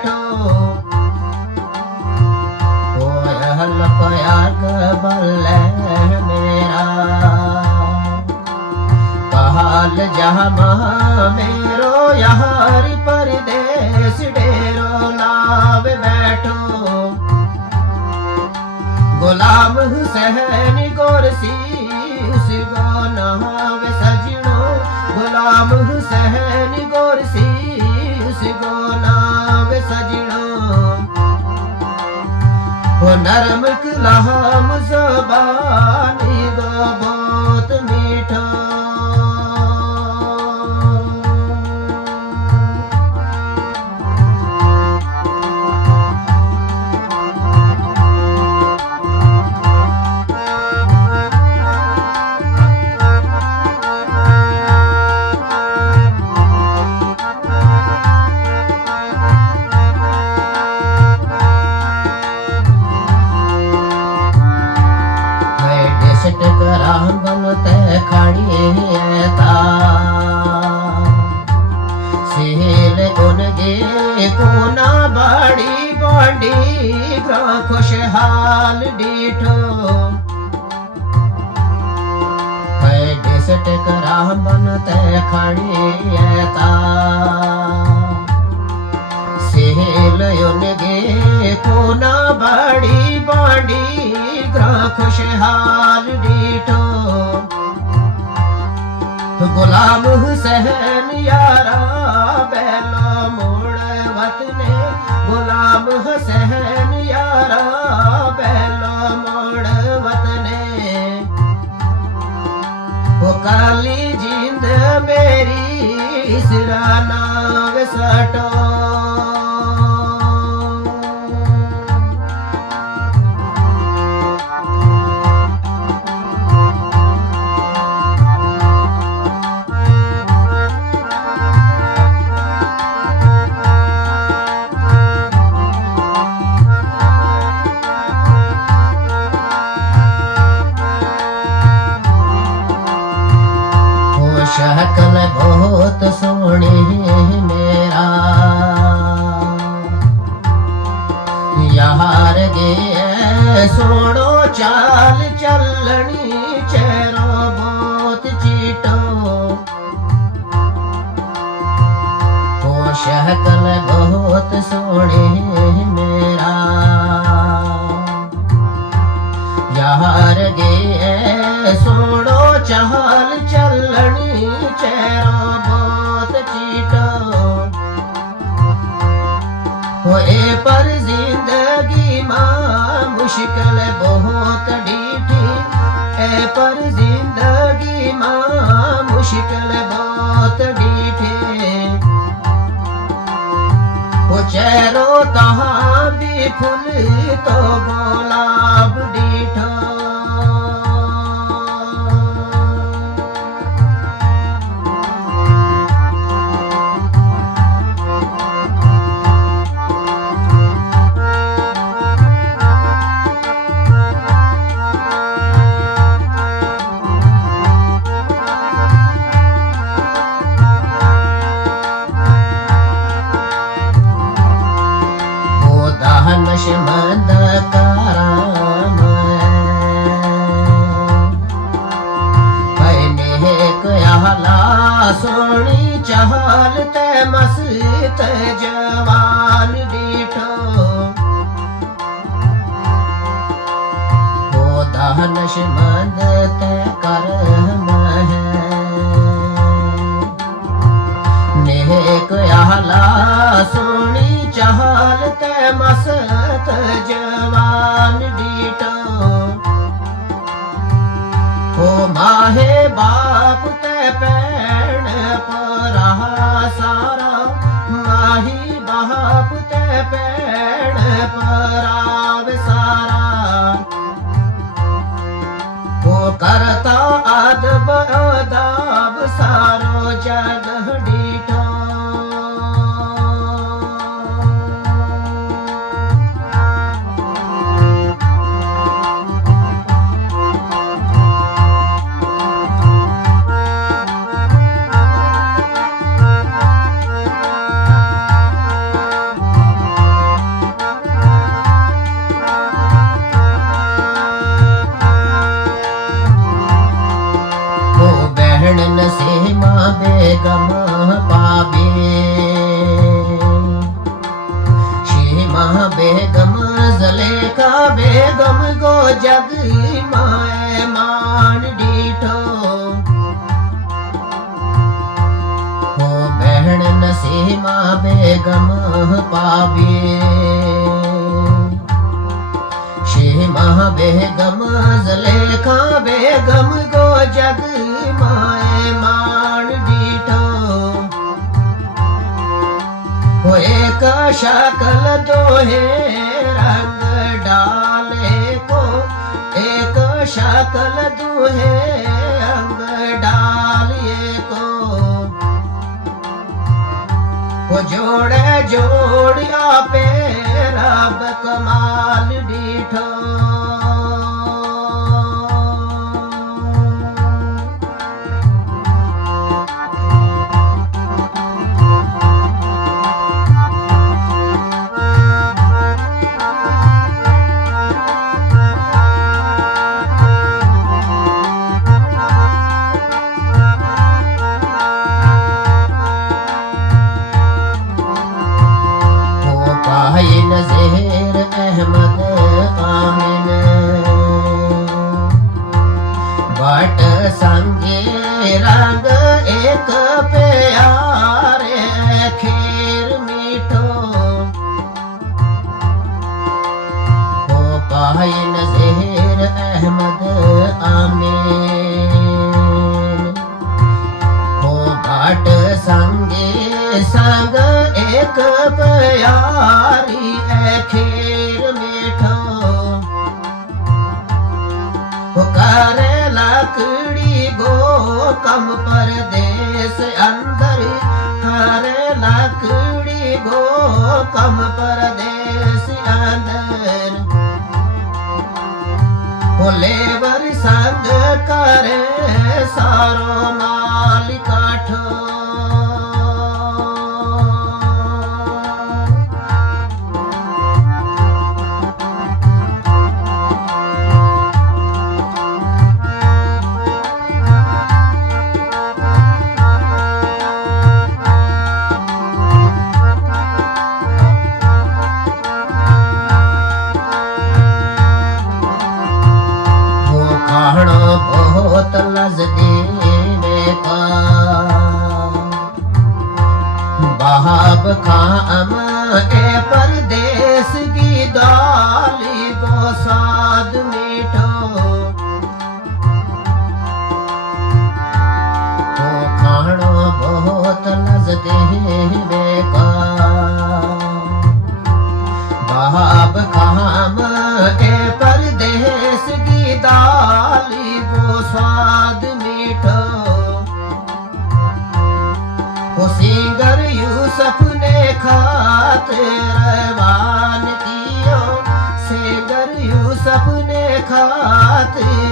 बैठो हल्क बल मेरा कहाल जहाँ मेरो यार परदेस डेरो लाव बैठो गुलाम हुसैन गोरसी उस गो नाव सजनो गुलाम हुसैन गोरसी उस गो नाव सजनो वो नरम कलाम ज़बानी गो बहुत मीठा कोना बड़ी बड़ी खुशहाल डीठो डिसट करा बनते खड़ियता सेल उनगे कोना बड़ी बड़ी खुशहाल डीठो गुलाम हुसैन यारा बैलो मोड़ वतने गुलाम हुसैन यारा बैलो मोड़ वतने वो काली जिंद मेरी सिराना सटो शकल बहुत सोहनी मेरा यार गे सोड़ो चाल चलनी चेहरो बहुत चीटो वो शकल बहुत सोहनी मेरा यार गे सोड़ो चाल चलनी चेहरा बहुत चीटो होए पर जिंदगी मां मुश्किल बहुत डीठी ए पर जिंदगी मां मुश्किल बहुत डीठी वो चेहरो तहाँ भी फूल तो गुलाब डीठो नशमंद कराम पहने कयाला सोनी चाल ते मस्त जवान डीठो वो नशमंद ते करम है नेक आला सोनी चाल ते मस्त जवान डीटो ओ माहे बाप ते पैण परा सारा माही बाप ते पैण पराव सारा वो करता अदब अदाब सारो जग डीठो बेगम गो जग माए मान डीठो हो बहन नसीमा बेगम पावे शेमा बेगम जलेखा बेगम गो जग माए मान डीठो हो एक शकल दोहे रंग डाले को एक शकल दुहे अंग डालिए को वो जोड़े जोड़िया पे रब कमाल डीठो नज़ीर अहमद आमिन बाट संगे रंग एक प्यारे खीर मीठो हो पाई नज़ीर अहमद आमिन हो बाट संगे संग एक प्यारी खीर मीठो हो करे लकड़ी गो कम परदेस अंदर करे लकड़ी गो कम परदेस अंदर हो लेबर संग करे सारो माल काठो बहुत लज देवे का बहाब खाम ए परदेस की दाली गो साद मीठो हो खाणो बहुत लज देवे का बहाब खाम ए परदेस की दाली वो स्वाद मीठो वो सिंगर यूसुफ ने खातिर रवान कियो सिंगर यूसुफ ने खातिर